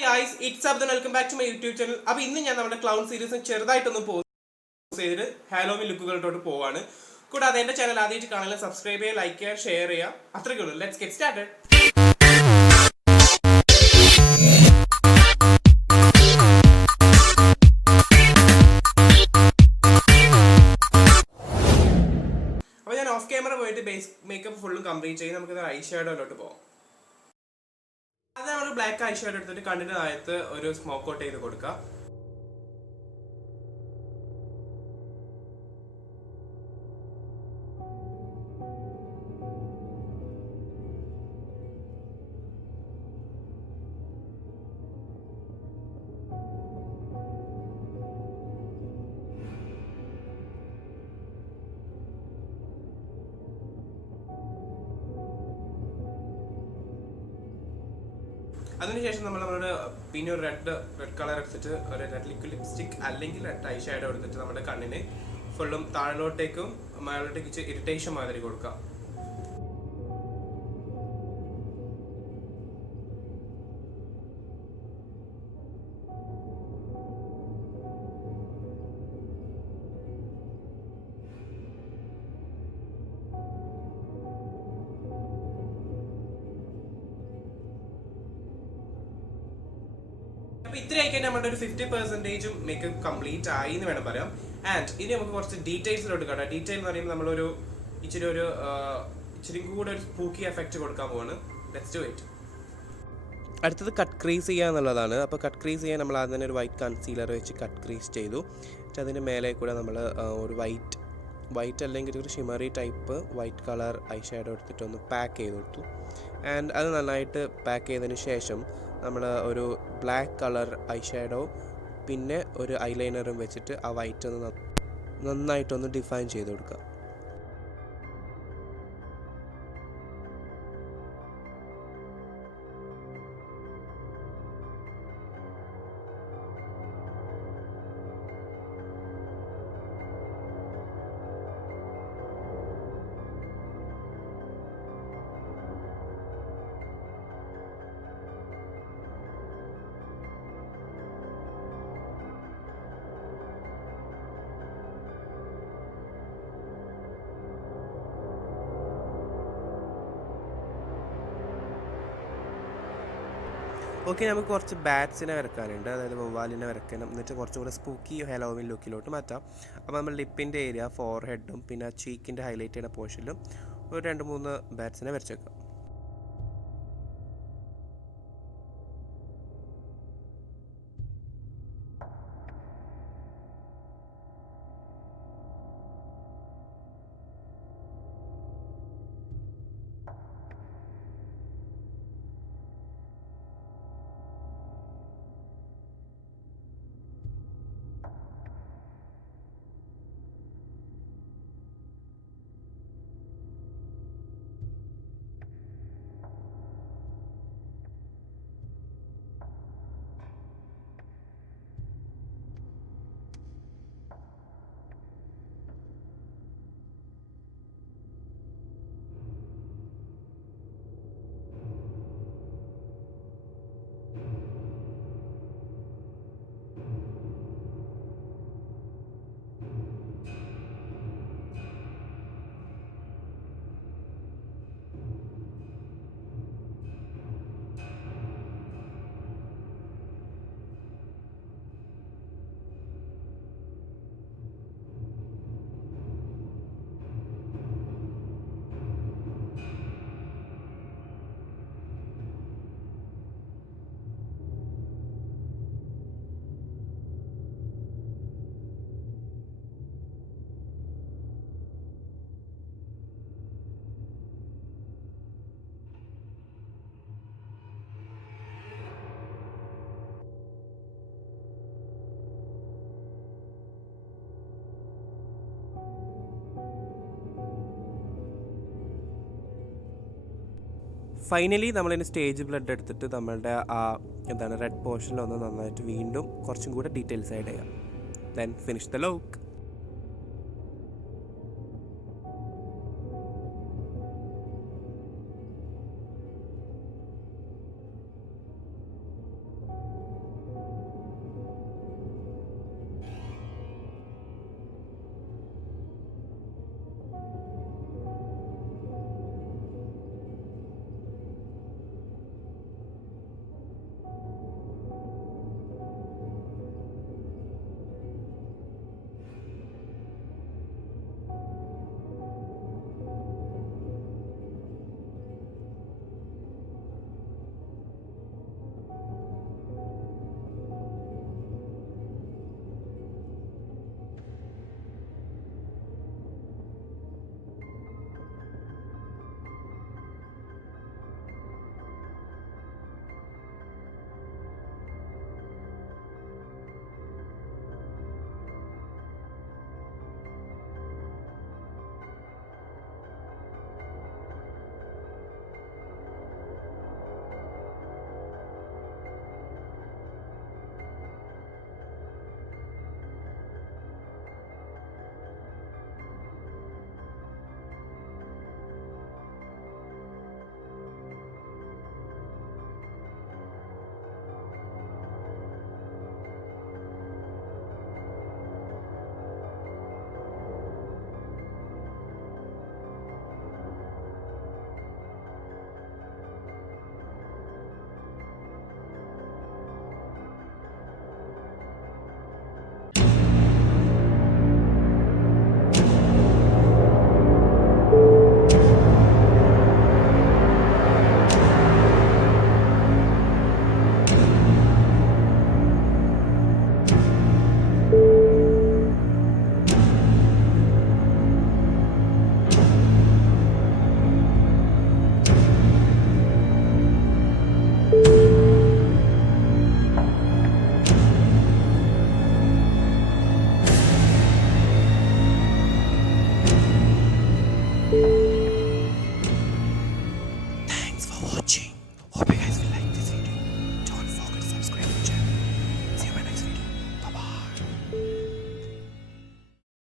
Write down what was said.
guys, it's Abdh and welcome back to my YouTube channel. അപ്പോൾ ഇന്ന് ഞാൻ നമ്മുടെ ക്ലൗൺ സീരീസ് ചെറുതായിട്ടൊന്ന് പോസ് ചെയ്തിട്ട് ഹാലോവിൻ ലുക്കുകളിലോട്ട് പോവാണ്. കൂടാതെ എൻ്റെ ചാനൽ ആദ്യമായിട്ട് കാണാൻ സബ്സ്ക്രൈബ് ചെയ്യുക, ലൈക്ക് ചെയ്യുക, ഷെയർ ചെയ്യുക. അത്രയ്ക്കേ ഉള്ളൂ. Let's get started. അപ്പോൾ ഞാൻ ഓഫ് ക്യാമറ പോയിട്ട് ബേസ് മേക്കപ്പ് ഫുള്ളും കംപ്ലീറ്റ് ചെയ്ത് നമുക്ക് ഐ ഷാഡോയിലോട്ട് പോകാം. അത് നമ്മൾ ബ്ലാക്ക് ഐ ഷാഡോ എടുത്തിട്ട് കണ്ണിന് താഴത്ത് ഒരു സ്മോക്ക് ഔട്ട് ചെയ്ത് കൊടുക്കുക. അതിനുശേഷം നമ്മളുടെ പിന്നെ ഒരു റെഡ് കളർ എടുത്തിട്ട് ഒരു റെഡ് ലിക്വിഡ് ലിപ്സ്റ്റിക് അല്ലെങ്കിൽ റെഡ് ഐ ഷാഡോ എടുത്തിട്ട് നമ്മുടെ കണ്ണിന് ഫുള്ളും താഴോട്ടേക്കും മേലോട്ടേക്ക് ഇറിറ്റേഷൻ മാതിരി കൊടുക്കാം. അപ്പോൾ ഇത്രയൊക്കെ നമ്മുടെ ഒരു 50% മേക്കപ്പ് കംപ്ലീറ്റ് ആയി എന്ന് വേണം പറയാം. ആൻഡ് ഇനി നമുക്ക് കുറച്ച് ഡീറ്റെയിൽസിലോട്ട് കാണാം. ഡീറ്റെയിൽ എന്ന് പറയുമ്പോൾ നമ്മളൊരു ഇച്ചിരി കൂടെ ഒരു സ്പൂക്കി എഫക്റ്റ് കൊടുക്കാൻ പോവാണ്. Let's do it. അടുത്തത് കട്ട് ക്രീസ് ചെയ്യുക എന്നുള്ളതാണ്. അപ്പോൾ കട്ട് ക്രീസ് ചെയ്യാൻ നമ്മൾ ആദ്യം തന്നെ ഒരു വൈറ്റ് കൺസീലർ വെച്ച് കട്ട് ക്രീസ് ചെയ്തു. എന്നിട്ട് അതിൻ്റെ മേലെ കൂടെ നമ്മൾ ഒരു വൈറ്റ് അല്ലെങ്കിൽ ഒരു shimmery type white colour I shadow എടുത്തിട്ട് ഒന്ന് പാക്ക് ചെയ്ത് കൊടുത്തു. ആൻഡ് അത് നന്നായിട്ട് പാക്ക് ചെയ്തതിന് ശേഷം നമ്മൾ ഒരു ബ്ലാക്ക് കളർ ഐ ഷാഡോ പിന്നെ ഒരു ഐലൈനറും വെച്ചിട്ട് ആ വൈറ്റ് ഒന്ന് നന്നായിട്ടൊന്ന് ഡിഫൈൻ ചെയ്ത് കൊടുക്കുക. ഓക്കെ, നമുക്ക് കുറച്ച് ബാറ്റ്സിനെ വരക്കാനുണ്ട്. അതായത് വവ്വാലിനെ വരക്കണം. എന്നിട്ട് കുറച്ചും കൂടെ സ്പൂക്കി ഹാലോവിൻ ലുക്കിലോട്ട് മാറ്റാം. അപ്പോൾ നമ്മൾ ലിപ്പിൻ്റെ ഏരിയ, ഫോർ ഹെഡും പിന്നെ ചീക്കിൻ്റെ ഹൈലൈറ്റ് ചെയ്യുന്ന പോർഷനിലും ഒരു 2-3 ബാറ്റ്സിനെ വരച്ചേക്കാം. ഫൈനലി നമ്മളിതിന് സ്റ്റേജ് ബ്ലഡ് എടുത്തിട്ട് നമ്മളുടെ റെഡ് പോർഷനിലൊന്ന് നന്നായിട്ട് വീണ്ടും കുറച്ചും കൂടെ ഡീറ്റെയിൽസ് ആഡ് ചെയ്യാം. Then finish the look. Watching.